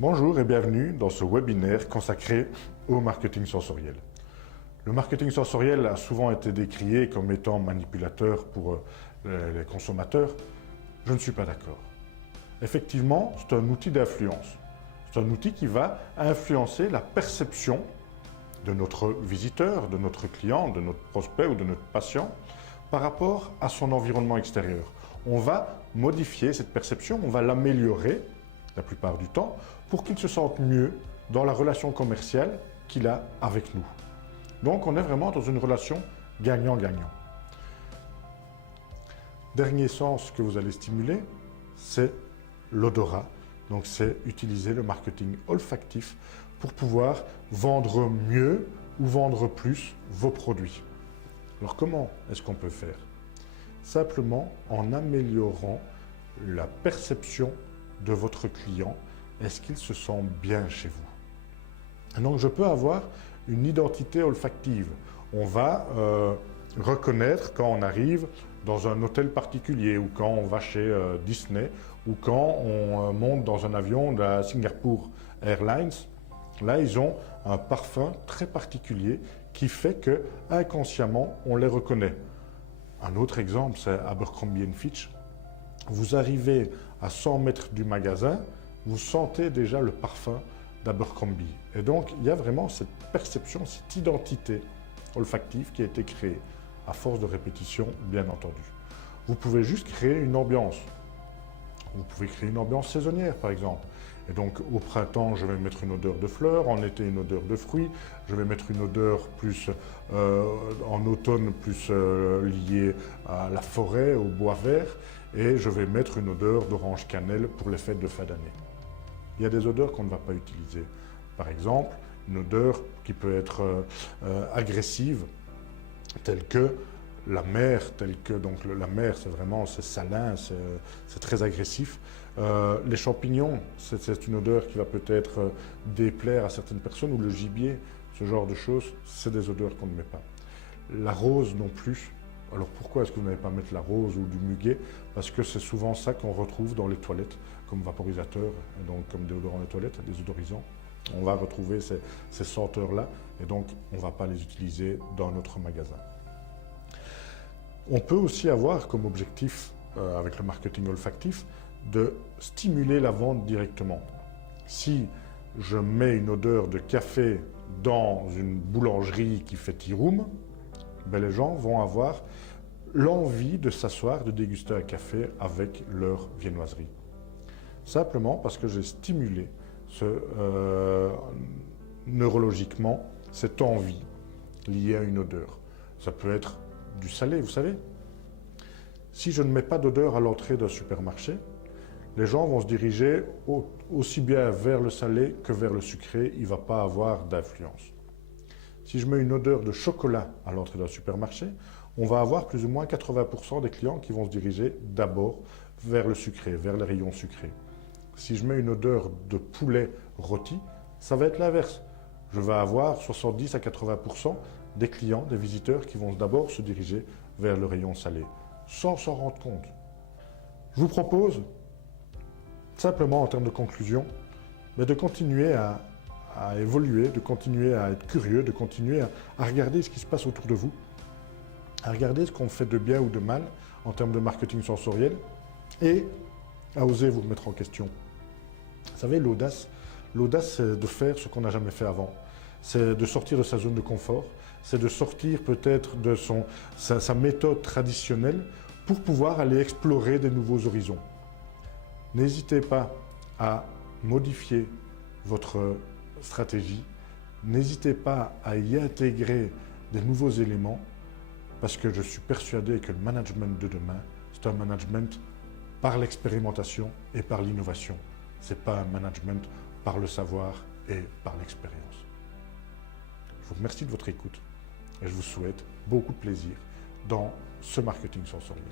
Bonjour et bienvenue dans ce webinaire consacré au marketing sensoriel. Le marketing sensoriel a souvent été décrié comme étant manipulateur pour les consommateurs. Je ne suis pas d'accord. Effectivement, c'est un outil d'influence. C'est un outil qui va influencer la perception de notre visiteur, de notre client, de notre prospect ou de notre patient par rapport à son environnement extérieur. On va modifier cette perception, on va l'améliorer la plupart du temps pour qu'il se sente mieux dans la relation commerciale qu'il a avec nous. Donc on est vraiment dans une relation gagnant-gagnant. Dernier sens que vous allez stimuler, c'est l'odorat. Donc c'est utiliser le marketing olfactif pour pouvoir vendre mieux ou vendre plus vos produits. Alors comment est-ce qu'on peut faire? Simplement en améliorant la perception de votre client. Est-ce qu'il se sent bien chez vous? Donc je peux avoir une identité olfactive. On va reconnaître quand on arrive dans un hôtel particulier ou quand on va chez Disney ou quand on monte dans un avion de la Singapore Airlines. Là, ils ont un parfum très particulier qui fait que inconsciemment, on les reconnaît. Un autre exemple, c'est Abercrombie & Fitch. Vous arrivez à 100 mètres du magasin, vous sentez déjà le parfum d'Abercrombie. Et donc, il y a vraiment cette perception, cette identité olfactive qui a été créée, à force de répétition, bien entendu. Vous pouvez juste créer une ambiance. Vous pouvez créer une ambiance saisonnière, par exemple. Et donc, au printemps, je vais mettre une odeur de fleurs, en été, une odeur de fruits, je vais mettre une odeur plus, en automne, plus liée à la forêt, au bois vert, et je vais mettre une odeur d'orange cannelle pour les fêtes de fin d'année. Il y a des odeurs qu'on ne va pas utiliser. Par exemple, une odeur qui peut être agressive, telle que la mer, donc la mer, c'est salin, c'est très agressif. Les champignons, c'est une odeur qui va peut-être déplaire à certaines personnes, ou le gibier, ce genre de choses, c'est des odeurs qu'on ne met pas. La rose non plus. Alors pourquoi est-ce que vous n'allez pas mettre la rose ou du muguet? Parce que c'est souvent ça qu'on retrouve dans les toilettes, comme vaporisateur, donc comme déodorant de toilette, des odorisants. On va retrouver ces senteurs-là, et donc on ne va pas les utiliser dans notre magasin. On peut aussi avoir comme objectif, avec le marketing olfactif, de stimuler la vente directement. Si je mets une odeur de café dans une boulangerie qui fait tea room, ben les gens vont avoir l'envie de s'asseoir, de déguster un café avec leur viennoiserie. Simplement parce que j'ai stimulé neurologiquement cette envie liée à une odeur. Ça peut être du salé, vous savez. Si je ne mets pas d'odeur à l'entrée d'un supermarché, les gens vont se diriger aussi bien vers le salé que vers le sucré. Il ne va pas avoir d'influence. Si je mets une odeur de chocolat à l'entrée d'un supermarché, on va avoir plus ou moins 80% des clients qui vont se diriger d'abord vers le sucré, vers les rayons sucrés. Si je mets une odeur de poulet rôti, ça va être l'inverse. Je vais avoir 70 à 80% des clients, des visiteurs qui vont d'abord se diriger vers le rayon salé, sans s'en rendre compte. Je vous propose, simplement en termes de conclusion, mais de continuer à évoluer, de continuer à être curieux, de continuer à regarder ce qui se passe autour de vous, à regarder ce qu'on fait de bien ou de mal en termes de marketing sensoriel et à oser vous remettre en question. Vous savez, l'audace, c'est de faire ce qu'on n'a jamais fait avant. C'est de sortir de sa zone de confort, c'est de sortir peut-être de sa méthode traditionnelle pour pouvoir aller explorer des nouveaux horizons. N'hésitez pas à modifier votre stratégie, n'hésitez pas à y intégrer des nouveaux éléments parce que je suis persuadé que le management de demain, c'est un management par l'expérimentation et par l'innovation. Ce n'est pas un management par le savoir et par l'expérience. Je vous remercie de votre écoute et je vous souhaite beaucoup de plaisir dans ce marketing sensoriel.